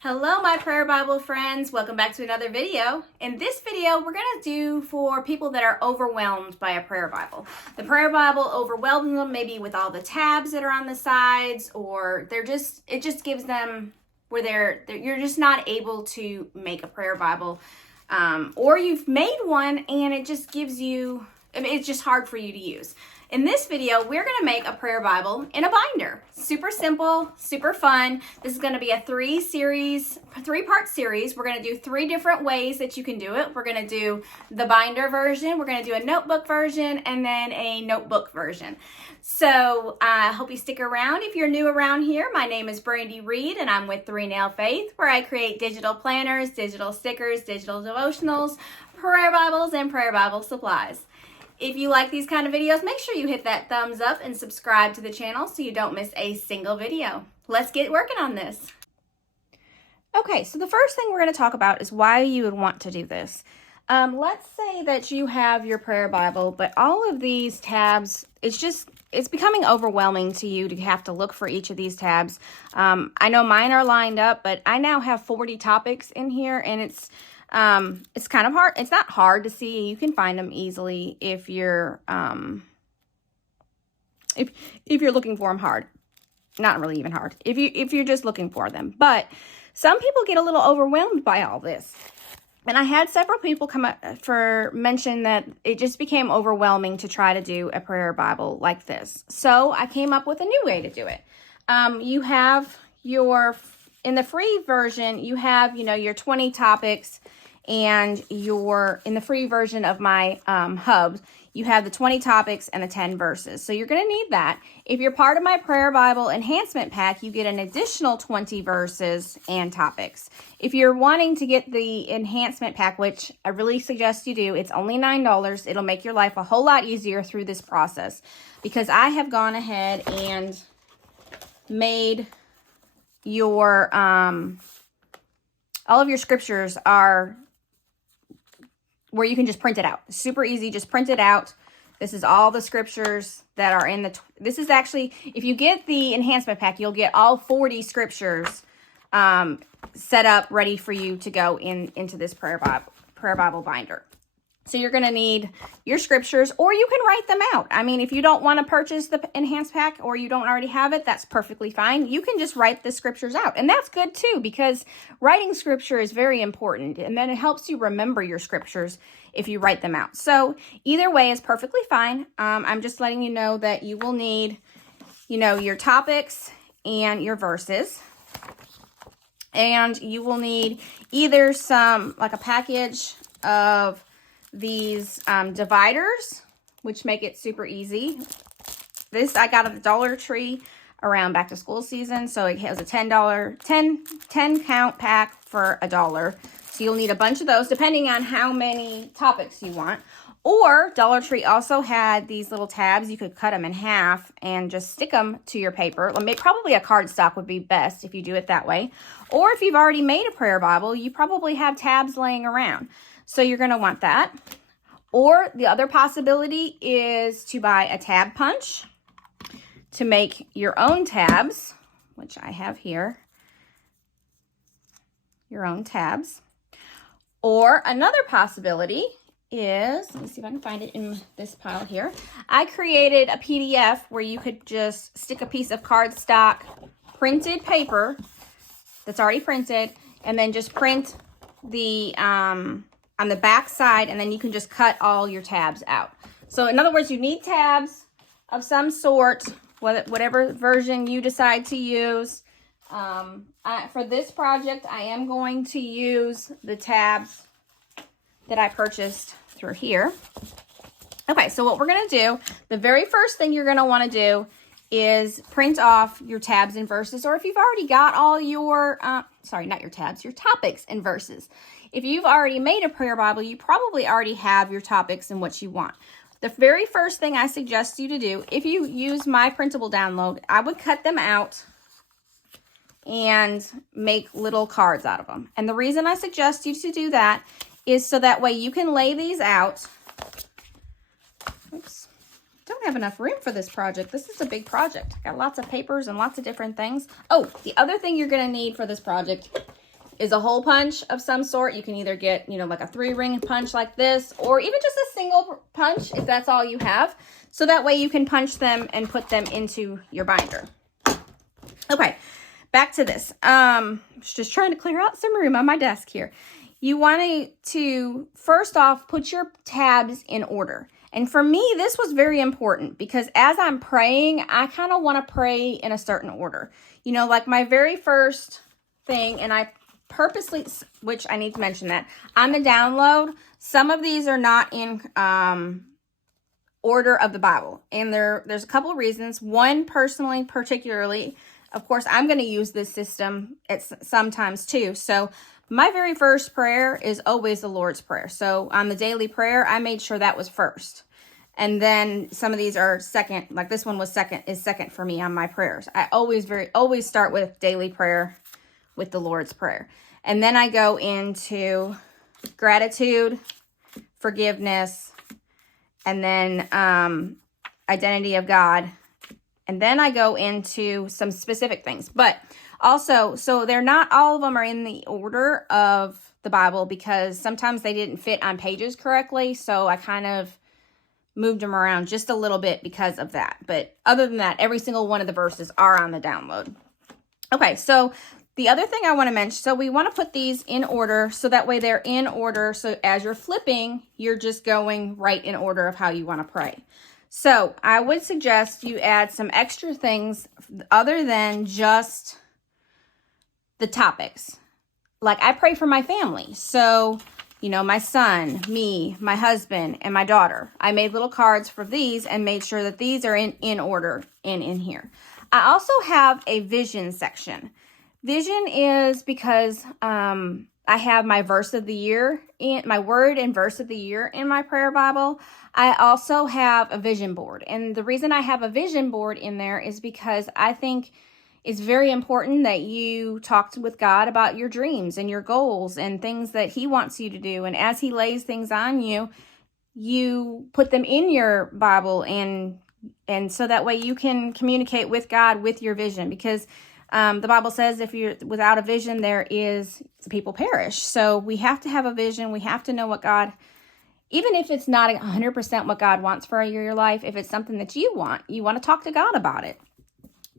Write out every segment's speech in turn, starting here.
Hello, my prayer Bible friends. Welcome back to another video. In this video, we're going to do for people that are overwhelmed by a prayer Bible. The prayer Bible overwhelms them maybe with all the tabs that are on the sides, or it just gives them where you're just not able to make a prayer Bible. Or you've made one and it just gives you, it's just hard for you to use. In this video, we're going to make a prayer Bible in a binder. Super simple, super fun. This is going to be a three-part series. We're going to do 3 different ways that you can do it. We're going to do the binder version, we're going to do a notebook version, and then a notebook version. So I hope you stick around. If you're new around here, my name is Brandy Reed, and I'm with 3 Nail Faith, where I create digital planners, digital stickers, digital devotionals, prayer Bibles, and prayer Bible supplies. If you like these kind of videos, make sure you hit that thumbs up and subscribe to the channel so you don't miss a single video. Let's get working on this. Okay, so the first thing we're going to talk about is why you would want to do this. Let's say that you have your prayer Bible, but all of these tabs, it's becoming overwhelming to you to have to look for each of these tabs. I know mine are lined up, but I now have 40 topics in here, and it's kind of hard. It's not hard to see. You can find them easily if you're looking for them hard. Not really even hard. If you're just looking for them. But some people get a little overwhelmed by all this. And I had several people come up mention that it just became overwhelming to try to do a prayer Bible like this. So I came up with a new way to do it. You have in the free version, you have, your 20 topics, and in the free version of my hub, you have the 20 topics and the 10 verses. So you're going to need that. If you're part of my prayer Bible enhancement pack, you get an additional 20 verses and topics. If you're wanting to get the enhancement pack, which I really suggest you do, it's only $9. It'll make your life a whole lot easier through this process, because I have gone ahead and made your all of your scriptures are where you can just print it out. Super easy, just print it out. This is all the scriptures that are in this is actually, if you get the enhancement pack, you'll get all 40 scriptures set up, ready for you to go into this prayer Bible binder. So you're going to need your scriptures, or you can write them out. I mean, if you don't want to purchase the enhanced pack, or you don't already have it, that's perfectly fine. You can just write the scriptures out. And that's good too, because writing scripture is very important. And then it helps you remember your scriptures if you write them out. So either way is perfectly fine. I'm just letting you know that you will need, your topics and your verses. And you will need either like a package of these dividers, which make it super easy. This I got at the Dollar Tree around back to school season, so it has a $10 10 count pack for $1. So you'll need a bunch of those depending on how many topics you want. Or Dollar Tree also had these little tabs. You could cut them in half and just stick them to your paper. Probably a cardstock would be best if you do it that way. Or if you've already made a prayer Bible, you probably have tabs laying around. So you're going to want that. Or the other possibility is to buy a tab punch to make your own tabs, which I have here. Your own tabs. Or another possibility is, let me see if I can find it in this pile here. I created a PDF where you could just stick a piece of cardstock, printed paper that's already printed, and then just print the on the back side, and then you can just cut all your tabs out. So in other words, you need tabs of some sort, whatever version you decide to use. For this project, I am going to use the tabs that I purchased through here. Okay, so what we're going to do, the very first thing you're going to want to do is print off your tabs and verses, or if you've already got all your, not your tabs, your topics and verses. If you've already made a prayer Bible, you probably already have your topics and what you want. The very first thing I suggest you to do, if you use my printable download, I would cut them out and make little cards out of them. And the reason I suggest you to do that is so that way you can lay these out. Oops. Don't have enough room for this project. This is a big project. Got lots of papers and lots of different things. Oh, the other thing you're going to need for this project is a hole punch of some sort. You can either get, you know, like a 3-ring punch like this, or even just a single punch if that's all you have. So that way you can punch them and put them into your binder. Okay, back to this. Just trying to clear out some room on my desk here. You want to first off put your tabs in order. And for me, this was very important because as I'm praying, I kind of want to pray in a certain order. You know, like my very first thing, and I purposely, which I need to mention that, on the download, some of these are not in order of the Bible. And there's a couple of reasons. One, personally, particularly, of course, I'm going to use this system at sometimes too. So my very first prayer is always the Lord's Prayer. So on the daily prayer, I made sure that was first. And then some of these are second, like this one was second for me on my prayers. I always start with daily prayer with the Lord's Prayer. And then I go into gratitude, forgiveness, and then identity of God. And then I go into some specific things. But also, so they're not all of them are in the order of the Bible because sometimes they didn't fit on pages correctly. So I kind of moved them around just a little bit because of that. But other than that, every single one of the verses are on the download. Okay, so the other thing I want to mention, so we want to put these in order so that way they're in order. So as you're flipping, you're just going right in order of how you want to pray. So I would suggest you add some extra things other than just the topics. Like I pray for my family. So, you know, my son, me, my husband, and my daughter. I made little cards for these and made sure that these are in order in here. I also have a vision section. Vision is because I have my verse of the year, my word and verse of the year in my prayer Bible. I also have a vision board. And the reason I have a vision board in there is because I think it's very important that you talk with God about your dreams and your goals and things that he wants you to do. And as he lays things on you, you put them in your Bible and so that way you can communicate with God with your vision, because the Bible says if you're without a vision, people perish. So we have to have a vision. We have to know what God, even if it's not 100% what God wants for your life, if it's something that you want to talk to God about it.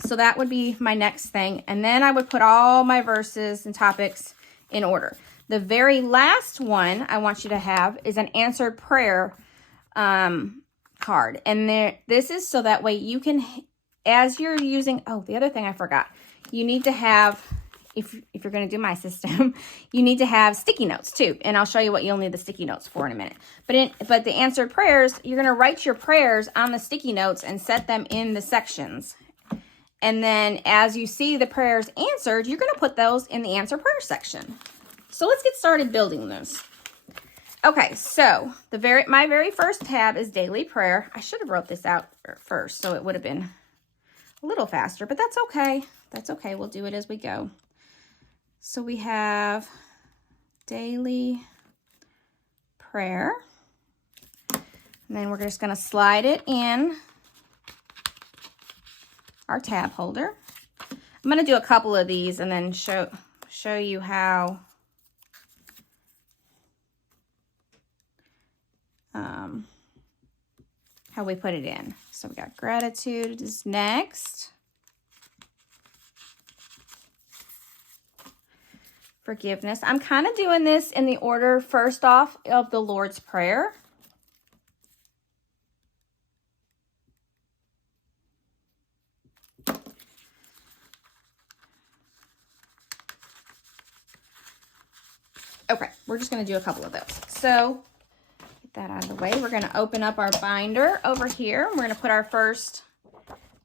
So that would be my next thing. And then I would put all my verses and topics in order. The very last one I want you to have is an answered prayer card. And this is so that way you can, as you're using, the other thing I forgot, you need to have, if you're going to do my system, you need to have sticky notes too. And I'll show you what you'll need the sticky notes for in a minute. But the answered prayers, you're going to write your prayers on the sticky notes and set them in the sections. And then as you see the prayers answered, you're going to put those in the answer prayer section. So let's get started building this. Okay, so my very first tab is daily prayer. I should have wrote this out first, so it would have been a little faster, but that's okay. That's okay. We'll do it as we go. So we have daily prayer. And then we're just going to slide it in our tab holder. I'm going to do a couple of these and then show you how we put it in. So we got gratitude is next. Forgiveness. I'm kind of doing this in the order first off of the Lord's Prayer. Okay, we're just going to do a couple of those. So, get that out of the way. We're going to open up our binder over here. We're going to put our first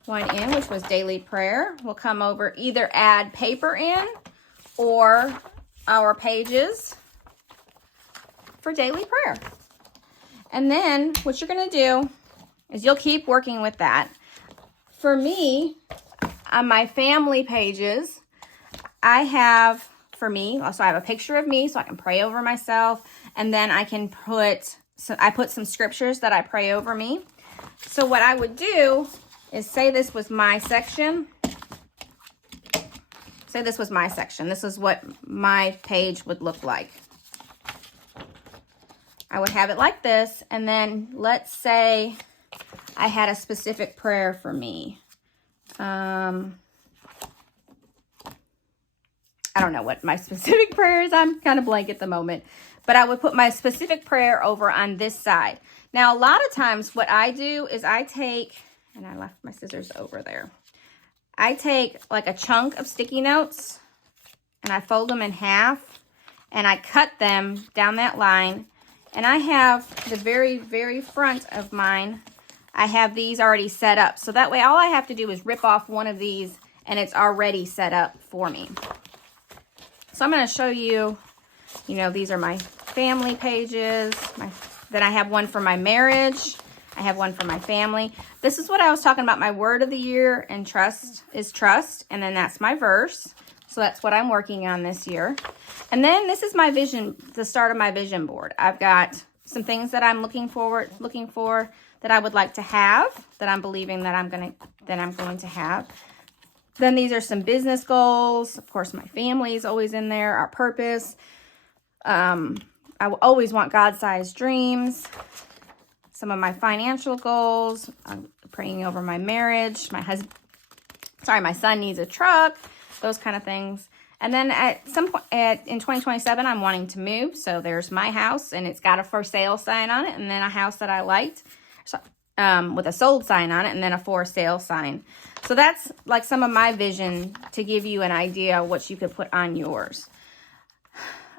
one in, which was daily prayer. We'll come over, either add paper in or our pages for daily prayer. And then what you're going to do is you'll keep working with that. For me, on my family pages, I have... For me, also I have a picture of me so I can pray over myself, and then I can put some scriptures that I pray over me. So what I would do is say this was my section. say this was my section. This is what my page would look like. I would have it like this, and then let's say I had a specific prayer for me. I don't know what my specific prayer is. I'm kind of blank at the moment. But I would put my specific prayer over on this side. Now, a lot of times what I do is I take, and I left my scissors over there. I take like a chunk of sticky notes, and I fold them in half, and I cut them down that line. And I have the very, very front of mine, I have these already set up. So that way all I have to do is rip off one of these, and it's already set up for me. So I'm going to show you, you know, these are my family pages. Then I have one for my marriage. I have one for my family. This is what I was talking about. My word of the year and trust is trust. And then that's my verse. So that's what I'm working on this year. And then this is my vision, the start of my vision board. I've got some things that I'm looking for that I would like to have, that I'm believing that I'm going to have. Then these are some business goals. Of course, my family is always in there, our purpose. I will always want God-sized dreams. Some of my financial goals. I'm praying over my marriage. My son needs a truck. Those kind of things. And then at some point in 2027, I'm wanting to move. So there's my house, and it's got a for sale sign on it, and then a house that I liked with a sold sign on it, and then a for sale sign. So that's like some of my vision to give you an idea of what you could put on yours.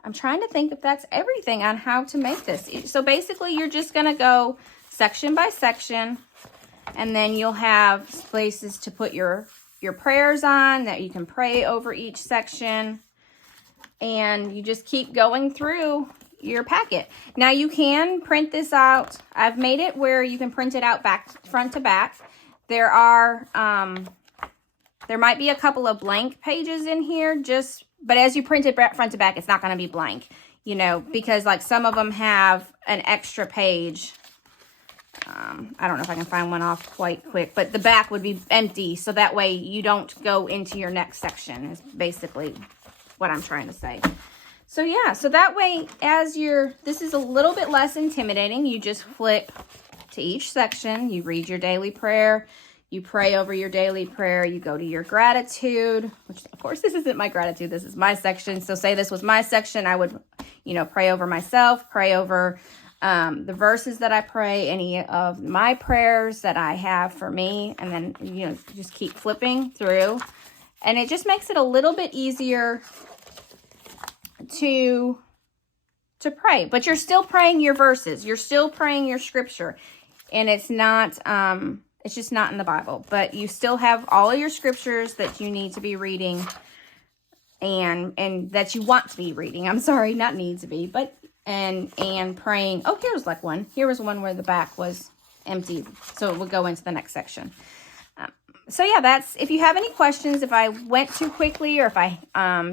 I'm trying to think if that's everything on how to make this. So basically, you're just going to go section by section, and then you'll have places to put your prayers on that you can pray over each section, and you just keep going through your packet. Now you can print this out. I've made it where you can print it out front to back. There might be a couple of blank pages in here, but as you print it front to back, it's not going to be blank, you know, because like some of them have an extra page. I don't know if I can find one off quite quick, but the back would be empty. So that way you don't go into your next section is basically what I'm trying to say. So yeah, so that way this is a little bit less intimidating. You just flip to each section. You read your daily prayer. You pray over your daily prayer. You go to your gratitude, which of course this isn't my gratitude. This is my section. So say this was my section. I would, you know, pray over myself, pray over the verses that I pray, any of my prayers that I have for me, and then, you know, just keep flipping through. And it just makes it a little bit easier to pray. But you're still praying your verses. You're still praying your scripture. And it's not, it's just not in the Bible. But you still have all of your scriptures that you need to be reading and that you want to be reading. I'm sorry, not need to be, but and praying. Oh, here's like one. Here was one where the back was empty, so it would go into the next section. So yeah, that's, if you have any questions, if I went too quickly or if I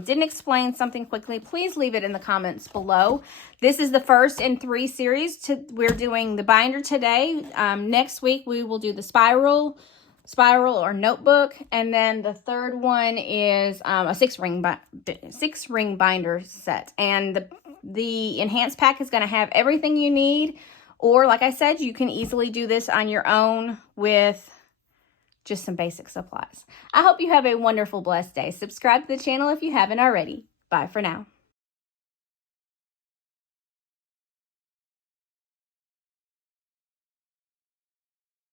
didn't explain something quickly, please leave it in the comments below. This is the first in 3 series. We're doing the binder today. Next week we will do the spiral or notebook, and then the third one is a 6-ring binder set. And the enhanced pack is going to have everything you need, or like I said, you can easily do this on your own with just some basic supplies. I hope you have a wonderful, blessed day. Subscribe to the channel if you haven't already. Bye for now.